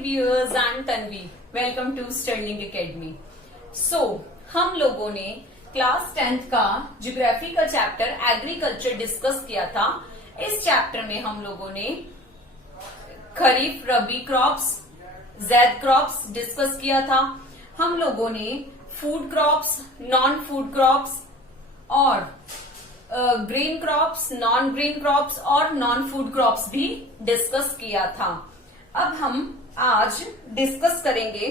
viewers, I'm Tanvi. Welcome to Sterling Academy. So, हम लोगों ने क्लास 10th का ज्योग्राफी का चैप्टर एग्रीकल्चर डिस्कस किया था। इस चैप्टर में हम लोगों ने kharif rabi crops, zaid crops discuss किया था। हम लोगों ने food crops, non food crops और green crops, non green crops और नॉन फूड क्रॉप्स भी डिस्कस किया था। अब हम आज डिस्कस करेंगे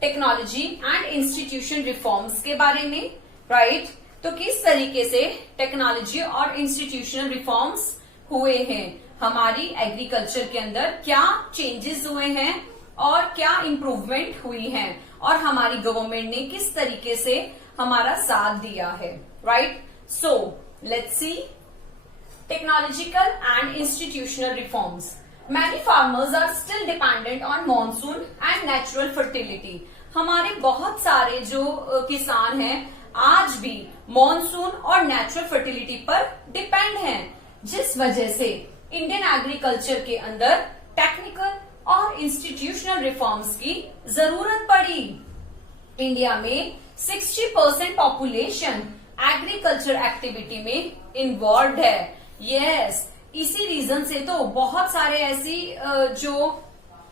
टेक्नोलॉजी एंड इंस्टीट्यूशन रिफॉर्म्स के बारे में, राइट। तो किस तरीके से टेक्नोलॉजी और इंस्टीट्यूशनल रिफॉर्म्स हुए हैं, हमारी एग्रीकल्चर के अंदर क्या चेंजेस हुए हैं और क्या इम्प्रूवमेंट हुई हैं, और हमारी गवर्नमेंट ने किस तरीके से हमारा साथ दिया है, right. So let's see technological and institutional reforms. Many farmers are still dependent on monsoon and natural fertility. हमारे बहुत सारे जो किसान हैं आज भी मॉनसून और नेचुरल फर्टिलिटी पर डिपेंड हैं, जिस वजह से इंडियन एग्रीकल्चर के अंदर टेक्निकल और इंस्टीट्यूशनल रिफॉर्म्स की जरूरत पड़ी। इंडिया में 60% पॉपुलेशन एग्रीकल्चर एक्टिविटी में इन्वॉल्व है। यस, इसी रीजन से तो बहुत सारे ऐसी जो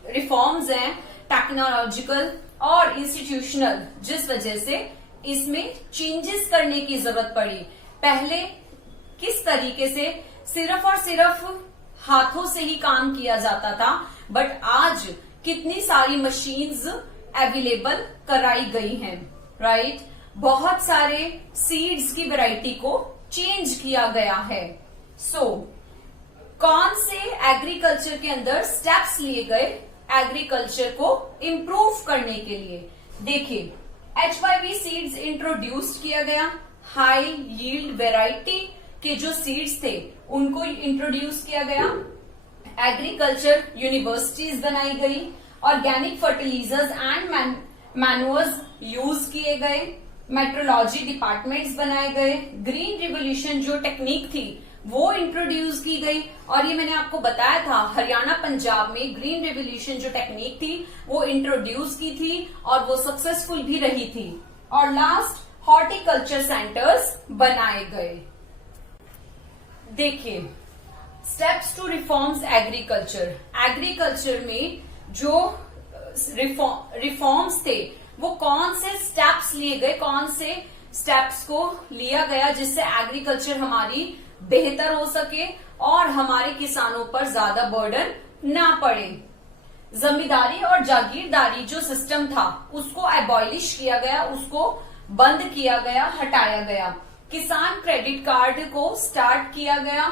रिफॉर्म्स हैं टेक्नोलॉजिकल और इंस्टीट्यूशनल, जिस वजह से इसमें चेंजेस करने की जरूरत पड़ी। पहले किस तरीके से सिर्फ और सिर्फ हाथों से ही काम किया जाता था, बट आज कितनी सारी मशीन्स अवेलेबल कराई गई हैं, राइट। बहुत सारे सीड्स की वैरायटी को चेंज किया गया है। सो कौन से एग्रीकल्चर के अंदर स्टेप्स लिए गए एग्रीकल्चर को इम्प्रूव करने के लिए? देखिए, HYV सीड्स इंट्रोड्यूस किया गया। हाई यील्ड वैरायटी के जो सीड्स थे उनको इंट्रोड्यूस किया गया। एग्रीकल्चर यूनिवर्सिटीज बनाई गई। Organic fertilisers and manures use किए गए। मेट्रोलॉजी डिपार्टमेंट्स बनाए गए। ग्रीन रिवोल्यूशन जो टेक्निक थी वो इंट्रोड्यूस की गई, और ये मैंने आपको बताया था हरियाणा पंजाब में ग्रीन रेवोल्यूशन जो टेक्निक थी वो इंट्रोड्यूस की थी और वो सक्सेसफुल भी रही थी। और लास्ट, हॉर्टिकल्चर सेंटर्स बनाए गए। देखिए, steps to reforms agriculture. Agriculture में जो रिफॉर्म्स थे वो कौन से स्टेप्स लिए गए, कौन से स्टेप्स को लिया गया जिससे एग्रीकल्चर हमारी बेहतर हो सके और हमारे किसानों पर ज्यादा बर्डन ना पड़े। जमींदारी और जागीरदारी जो सिस्टम था उसको एबॉलिश किया गया, उसको बंद किया गया, हटाया गया। किसान क्रेडिट कार्ड को स्टार्ट किया गया।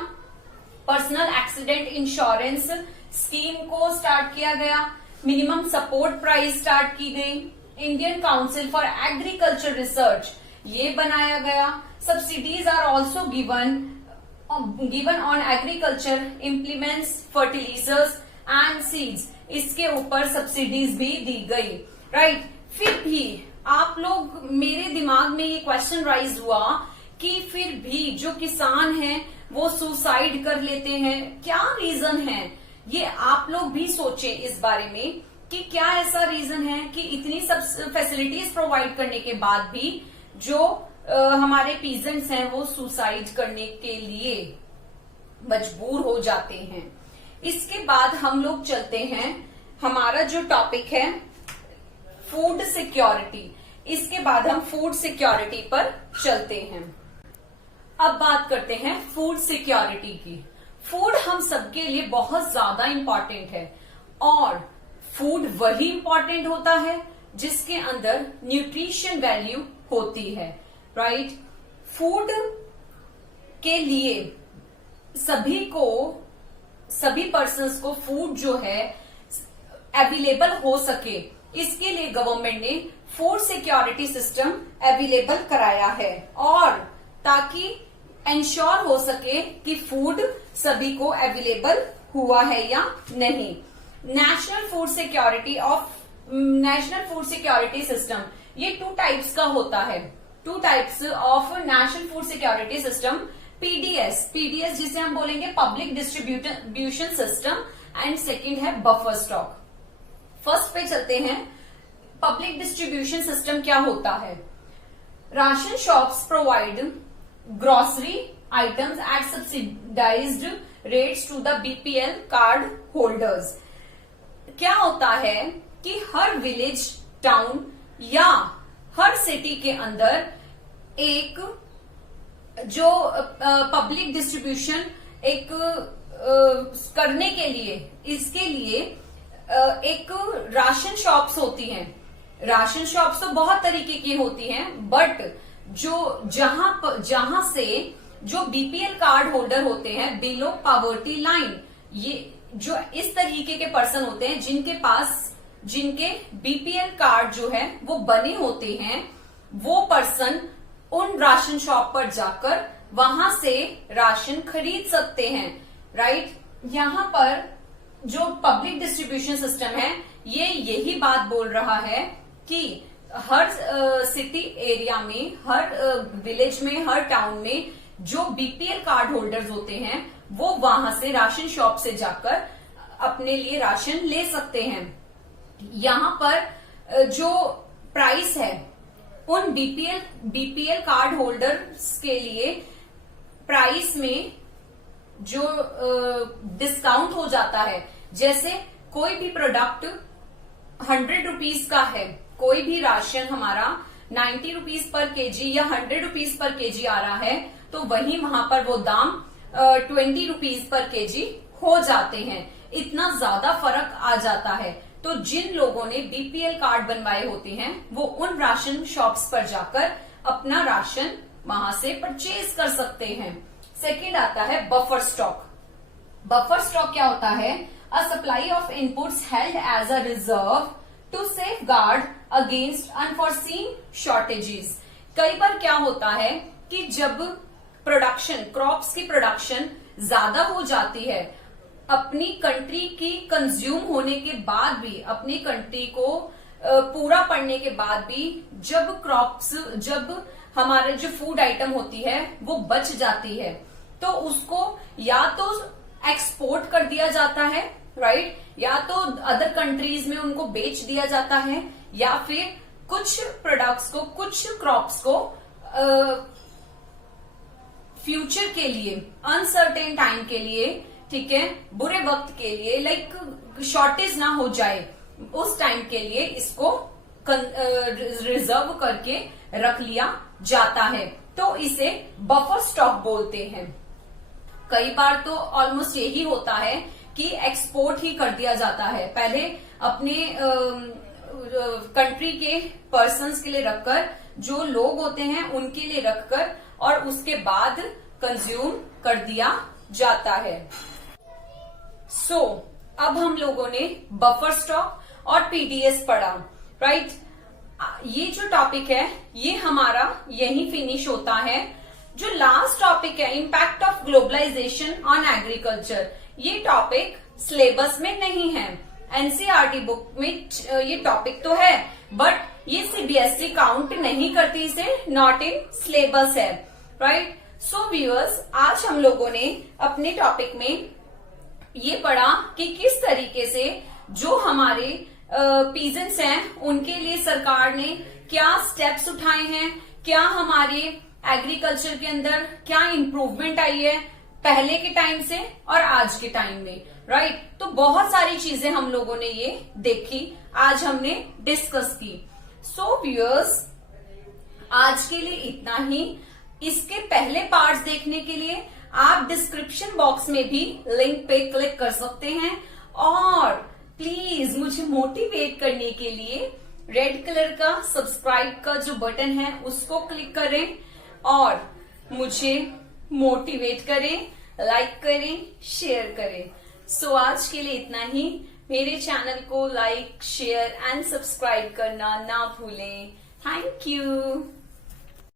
पर्सनल एक्सीडेंट इंश्योरेंस स्कीम को स्टार्ट किया गया। मिनिमम सपोर्ट प्राइस स्टार्ट की गई। Indian council for agriculture research ये बनाया गया। Subsidies are also given on agriculture implements, fertilizers and seeds, इसके ऊपर सब्सिडीज भी दी गई, राइट। फिर भी आप लोग, मेरे दिमाग में ये क्वेश्चन राइज हुआ कि फिर भी जो किसान हैं वो सुसाइड कर लेते हैं, क्या रीजन है? ये आप लोग भी सोचें इस बारे में कि क्या ऐसा रीजन है कि इतनी सब फैसिलिटीज प्रोवाइड करने के बाद भी जो हमारे पीजेंट्स हैं वो सुसाइड करने के लिए मजबूर हो जाते हैं। इसके बाद हम लोग चलते हैं, हमारा जो टॉपिक है फूड सिक्योरिटी। इसके बाद हम फूड सिक्योरिटी पर चलते हैं। अब बात करते हैं फूड सिक्योरिटी की। फूड हम सबके लिए बहुत ज्यादा इंपॉर्टेंट है, और फूड वही इंपॉर्टेंट होता है जिसके अंदर न्यूट्रिशन वैल्यू होती है, राइट। फूड के लिए सभी पर्सन्स को फूड जो है अवेलेबल हो सके, इसके लिए गवर्नमेंट ने फूड सिक्योरिटी सिस्टम अवेलेबल कराया है, और ताकि इंश्योर हो सके कि फूड सभी को अवेलेबल हुआ है या नहीं। नेशनल फूड सिक्योरिटी सिस्टम ये 2 टाइप्स का होता है। 2 types of national food security system. PDS जिसे हम बोलेंगे public distribution system, and second है बफर स्टॉक। फर्स्ट पे चलते हैं। पब्लिक डिस्ट्रीब्यूशन सिस्टम क्या होता है? Ration shops provide grocery items at subsidised rates to the BPL card holders. क्या होता है कि हर विलेज, टाउन या हर सिटी के अंदर एक जो पब्लिक डिस्ट्रीब्यूशन एक करने के लिए, इसके लिए एक राशन शॉप्स होती हैं। राशन शॉप्स तो बहुत तरीके की होती हैं, बट जो जहां से जो बीपीएल कार्ड होल्डर होते हैं, बिलो पॉवर्टी लाइन, ये जो इस तरीके के पर्सन होते हैं जिनके बीपीएल कार्ड जो है वो बने होते हैं, वो पर्सन उन राशन शॉप पर जाकर वहां से राशन खरीद सकते हैं, राइट। यहाँ पर जो पब्लिक डिस्ट्रीब्यूशन सिस्टम है ये यही बात बोल रहा है कि हर सिटी एरिया में, हर विलेज में, हर टाउन में जो बीपीएल कार्ड होल्डर्स होते हैं वो वहां से राशन शॉप से जाकर अपने लिए राशन ले सकते हैं। यहाँ पर जो प्राइस है उन बीपीएल कार्ड होल्डर्स के लिए प्राइस में जो डिस्काउंट हो जाता है, जैसे कोई भी प्रोडक्ट 100 रुपीज का है, कोई भी राशन हमारा 90 रुपीज पर केजी या 100 रुपीज पर केजी आ रहा है, तो वहीं वहां पर वो दाम 20 रुपीज पर केजी हो जाते हैं। इतना ज्यादा फर्क आ जाता है। तो जिन लोगों ने बीपीएल कार्ड बनवाए होते हैं वो उन राशन शॉप्स पर जाकर अपना राशन वहां से परचेज कर सकते हैं। सेकंड आता है बफर स्टॉक। बफर स्टॉक क्या होता है? A supply of inputs held as a reserve to safeguard against unforeseen shortages. कई बार क्या होता है कि जब प्रोडक्शन, क्रॉप्स की प्रोडक्शन ज्यादा हो जाती है, अपनी कंट्री की कंज्यूम होने के बाद भी, अपनी कंट्री को पूरा पड़ने के बाद भी, जब हमारे जो फूड आइटम होती है वो बच जाती है, तो उसको या तो एक्सपोर्ट कर दिया जाता है, राइट, या तो अदर कंट्रीज में उनको बेच दिया जाता है, या फिर कुछ प्रोडक्ट्स को, कुछ क्रॉप्स को फ्यूचर के लिए, अनसर्टेन टाइम के लिए, ठीक है, बुरे वक्त के लिए, लाइक शॉर्टेज ना हो जाए उस टाइम के लिए इसको रिजर्व करके रख लिया जाता है, तो इसे बफर स्टॉक बोलते हैं। कई बार तो ऑलमोस्ट यही होता है कि एक्सपोर्ट ही कर दिया जाता है, पहले अपने कंट्री के पर्सन्स के लिए रखकर, जो लोग होते हैं उनके लिए रखकर, और उसके बाद कंज्यूम कर दिया जाता है। सो अब हम लोगों ने बफर स्टॉक और पीडीएस पढ़ा, राइट। ये जो टॉपिक है ये हमारा यही फिनिश होता है। जो लास्ट टॉपिक है, impact of globalisation on agriculture, ये टॉपिक सिलेबस में नहीं है। एनसीईआरटी बुक में ये टॉपिक तो है, बट ये सीबीएसई काउंट नहीं करती, इसे नॉट इन सिलेबस है, राइट। सो व्यूअर्स, आज हम लोगों ने अपने टॉपिक में ये पढ़ा कि किस तरीके से जो हमारे पीजेंट्स हैं उनके लिए सरकार ने क्या स्टेप्स उठाए हैं, क्या हमारे एग्रीकल्चर के अंदर क्या इम्प्रूवमेंट आई है पहले के टाइम से और आज के टाइम में, राइट। तो बहुत सारी चीजें हम लोगों ने ये देखी, आज हमने डिस्कस की। सो व्यूअर्स, आज के लिए इतना ही। इसके पहले पार्ट्स देखने के लिए आप डिस्क्रिप्शन बॉक्स में भी लिंक पे क्लिक कर सकते हैं, और प्लीज मुझे मोटिवेट करने के लिए रेड कलर का सब्सक्राइब का जो बटन है उसको क्लिक करें और मुझे मोटिवेट करें, लाइक करें, शेयर करें। सो आज के लिए इतना ही। मेरे चैनल को लाइक, शेयर एंड सब्सक्राइब करना ना भूलें। Thank you.